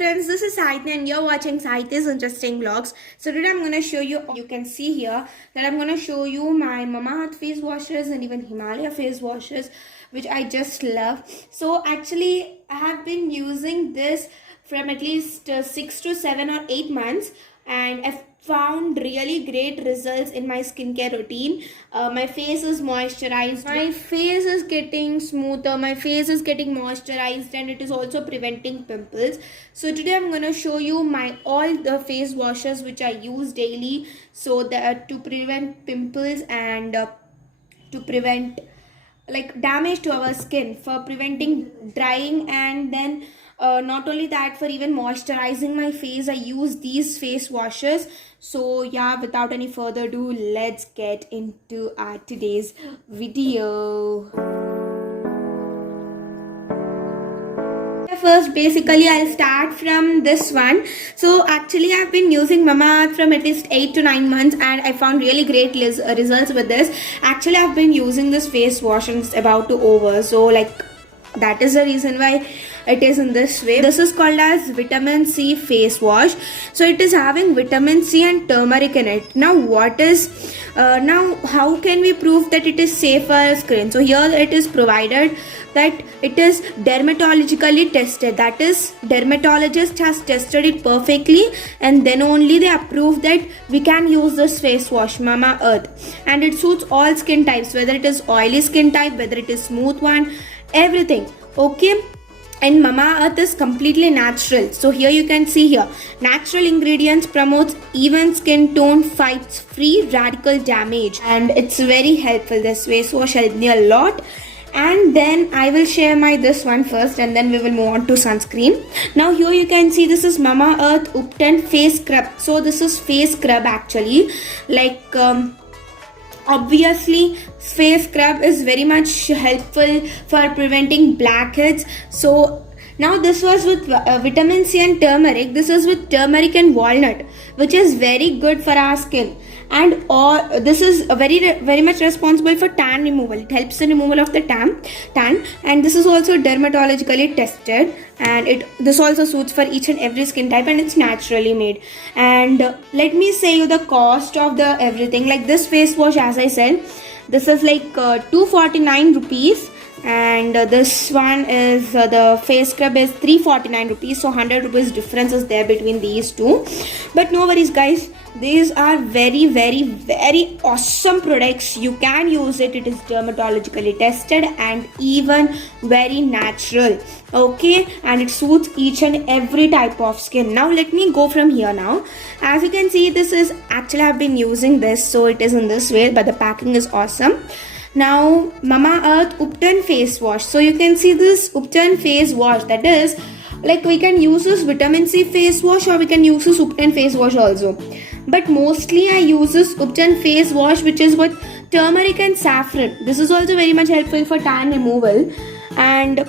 friends, this is Saitna and you're watching Saitna's Interesting Vlogs. So today I'm going to show you can see here that I'm going to show you my Mamaearth face washes and even Himalaya face washes, which I just love. So actually I have been using this from at least 6 to 7 or 8 months, and I've found really great results in my skincare routine. My face is moisturized, my face is getting smoother, my face is getting moisturized, and it is also preventing pimples. So today I'm going to show you my all the face washes which I use daily, so that to prevent pimples and to prevent like damage to our skin, for preventing drying, and then not only that, for even moisturizing my face I use these face washes. So yeah, without any further ado, let's get into our today's video. First, basically I'll start from this one. So actually I've been using Mamaearth from at least 8 to 9 months, and I found really great results with this. Actually I've been using this face wash and it's about to over, so like that is the reason why it is in this way. This is called as vitamin C face wash. So it is having vitamin C and turmeric in it. Now now how can we prove that it is safe for our skin? So here it is provided that it is dermatologically tested, that is dermatologist has tested it perfectly, and then only they approve that we can use this face wash Mamaearth, and it suits all skin types, whether it is oily skin type, whether it is smooth one, everything. Okay, and Mamaearth is completely natural. So here you can see here, natural ingredients, promotes even skin tone, fights free radical damage, and it's very helpful. This face wash helped me a lot. And then I will share my this one first, and then we will move on to sunscreen. Now here you can see this is Mamaearth Upton face scrub. So this is face scrub actually, like obviously face scrub is very much helpful for preventing blackheads. So now this was with vitamin C and turmeric. This is with turmeric and walnut, which is very good for our skin. And this is very much responsible for tan removal. It helps in removal of the tan, and this is also dermatologically tested, and this also suits for each and every skin type, and it's naturally made. And let me say you the cost of the everything. Like this face wash, as I said, this is like 249 rupees, and this one is the face scrub is 349 rupees. So 100 rupees difference is there between these two, but no worries guys, these are very awesome products. You can use it. It is dermatologically tested and even very natural. Okay, and it suits each and every type of skin. Now let me go from here. Now as you can see, this is actually I've been using this, so it is in this way, but the packing is awesome. Now Mamaearth Upton face wash. So you can see this Upton face wash, that is like we can use this vitamin C face wash, or we can use this Upton face wash also, but mostly I use this Upton face wash which is with turmeric and saffron. This is also very much helpful for tan removal. And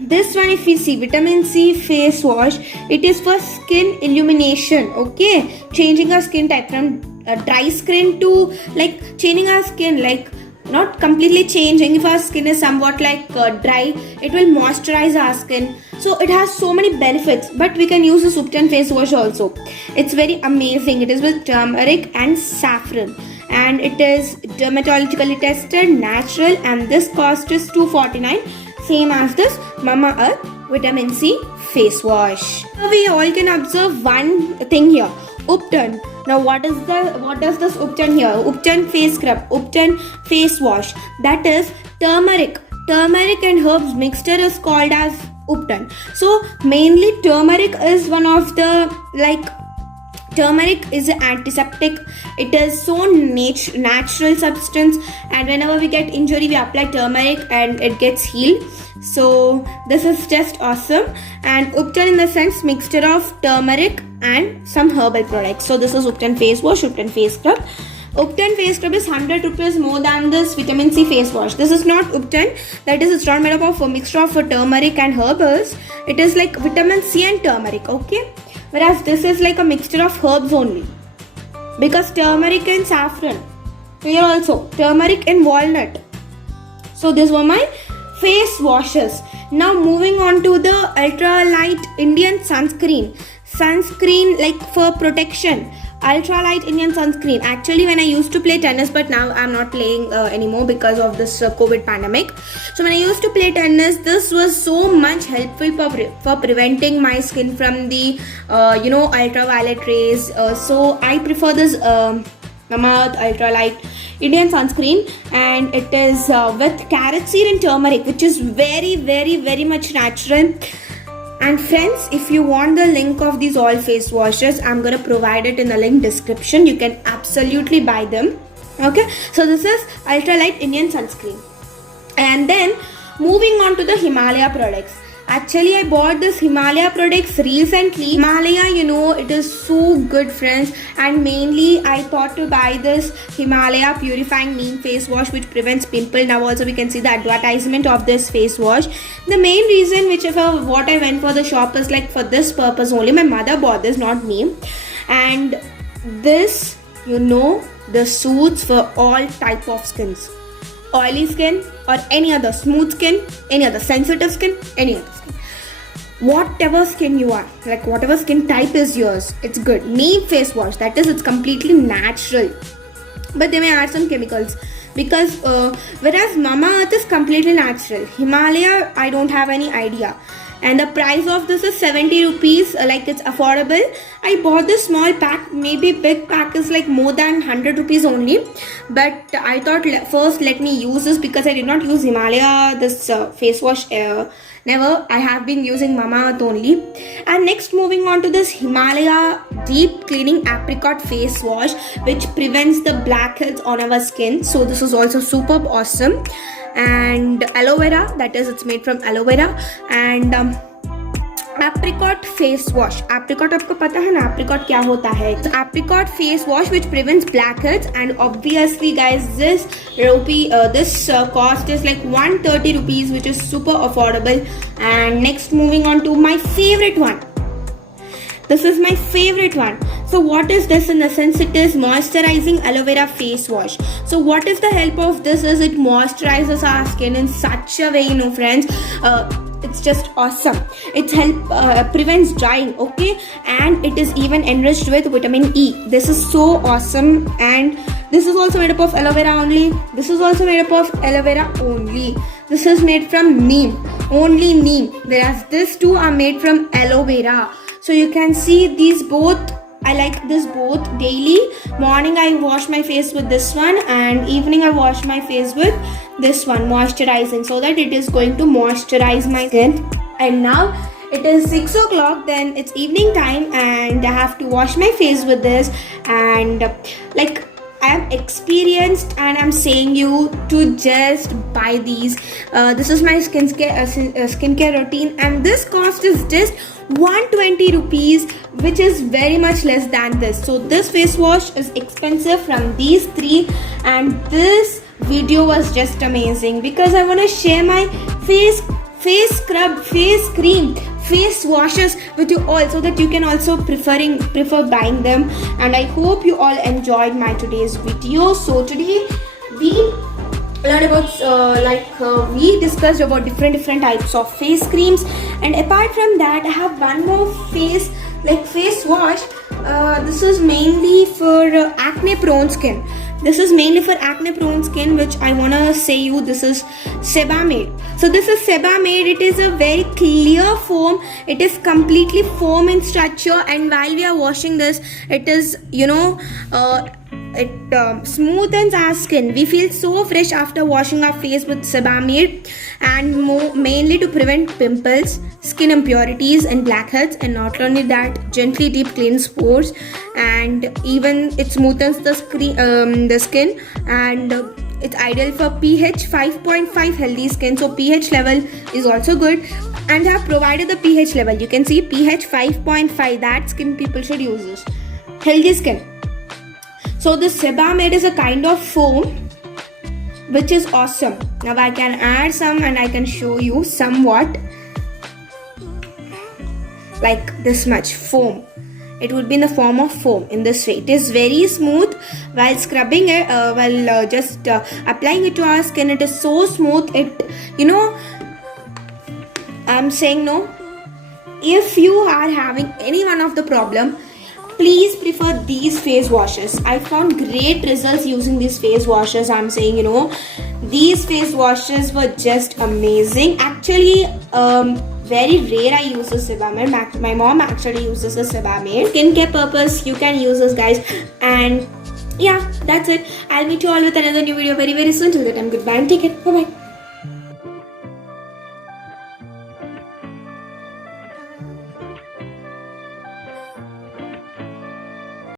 this one, if we see vitamin C face wash, it is for skin illumination. Okay, changing our skin type from dry skin to like changing our skin, like not completely changing. If our skin is somewhat like dry, it will moisturize our skin. So it has so many benefits, but we can use this Upton face wash also. It's very amazing. It is with turmeric and saffron, and it is dermatologically tested, natural, and this cost is 249, same as this Mamaearth vitamin C face wash. So we all can observe one thing here, Upton. Now what does this Upton here? Upton face scrub, Upton face wash, that is turmeric and herbs mixture is called as Upton. So mainly turmeric is one of the, like turmeric is an antiseptic. It is so natural substance, and whenever we get injury we apply turmeric and it gets healed. So this is just awesome. And Upton in the sense mixture of turmeric and some herbal products. So this is Upton face wash, Upton face scrub. Upton face scrub is 100 rupees more than this vitamin C face wash. This is not Upton, that is it's not made up of a mixture of turmeric and herbals. It is like vitamin C and turmeric. Okay, whereas this is like a mixture of herbs only, because turmeric and saffron, here also turmeric and walnut. So these were my face washes. Now moving on to the ultralight Indian sunscreen like for protection. Ultralight Indian sunscreen. Actually, when I used to play tennis, but now I'm not playing anymore because of this COVID pandemic. So when I used to play tennis, this was so much helpful for preventing my skin from the ultraviolet rays. So I prefer this Mamaearth Ultralight Indian sunscreen, and it is with carrot seed and turmeric, which is very, very, very much natural. And friends, if you want the link of these all face washes, I'm going to provide it in the link description. You can absolutely buy them. Okay, so this is Ultralight Indian sunscreen. And then moving on to the Himalaya products. Actually, I bought this Himalaya products recently. Himalaya, it is so good, friends. And mainly, I thought to buy this Himalaya Purifying Neem Face Wash, which prevents pimple. Now also we can see the advertisement of this face wash. The main reason what I went for the shop is like for this purpose only. My mother bought this, not me. And this, this suits for all type of skins. Oily skin or any other, smooth skin, any other sensitive skin, any other skin. Whatever skin you are, like whatever skin type is yours, it's good. Neem face wash, that is, it's completely natural. But they may add some chemicals because whereas Mamaearth is completely natural. Himalaya, I don't have any idea. And the price of this is 70 rupees, like it's affordable. I bought this small pack, maybe big pack is like more than 100 rupees only. But I thought first let me use this because I did not use Himalaya, this face wash never. I have been using Mamaearth only. And next moving on to this Himalaya Deep Cleaning Apricot Face Wash, which prevents the blackheads on our skin. So this is also superb awesome. And aloe vera, that is, it's made from aloe vera. And apricot face wash. Apricot, आपको पता है ना apricot क्या होता है? It's apricot face wash which prevents blackheads, and obviously guys, this cost is like 130 rupees, which is super affordable. And next moving on to my favorite one. This is my favorite one. So what is this? In essence, it is moisturizing aloe vera face wash. So what is the help of this is it moisturizes our skin in such a way, friends. It's just awesome. It prevents drying, okay, and it is even enriched with vitamin E. This is so awesome. And this is also made up of aloe vera only. This is also made up of aloe vera only. This is made from neem, only neem, whereas these two are made from aloe vera. So you can see these both. I like this both. Daily morning I wash my face with this one, and evening I wash my face with this one, moisturizing, so that it is going to moisturize my skin. And now it is 6 o'clock, then it's evening time, and I have to wash my face with this. And like, I am experienced, and I'm saying you to just buy these. This is my skincare routine, and this cost is just 120 rupees, which is very much less than this. So this face wash is expensive from these three, and this video was just amazing because I want to share my face scrub, face cream, face washes with you all, so that you can also prefer buying them. And I hope you all enjoyed my today's video. So today we learned about we discussed about different types of face creams, and apart from that I have one more face wash. This is mainly for acne prone skin. This is mainly for acne prone skin, which I wanna say you, this is Sebamed. So this is Sebamed. It is a very clear foam. It is completely foam in structure, and while we are washing this, it is it smoothens our skin. We feel so fresh after washing our face with Sebamed, and mainly to prevent pimples, skin impurities and blackheads. And not only that, gently deep cleans pores, and even it smoothens the skin, and it's ideal for pH 5.5 healthy skin. So pH level is also good, and they have provided the pH level. You can see pH 5.5, that skin people should use this. Healthy skin. So this Sebamed is a kind of foam which is awesome. Now I can add some, and I can show you somewhat like this much foam. It would be in the form of foam in this way. It is very smooth. while scrubbing it, while just applying it to our skin, it is so smooth. I'm saying no. If you are having any one of the problem, please prefer these face washes. I found great results using these face washes. I'm saying, these face washes were just amazing. Actually, very rare I use this Sebamed. My mom actually uses this Sebamed. Skincare purpose, you can use this, guys. And yeah, that's it. I'll meet you all with another new video very, very soon. Till that time, goodbye and take it. Bye-bye.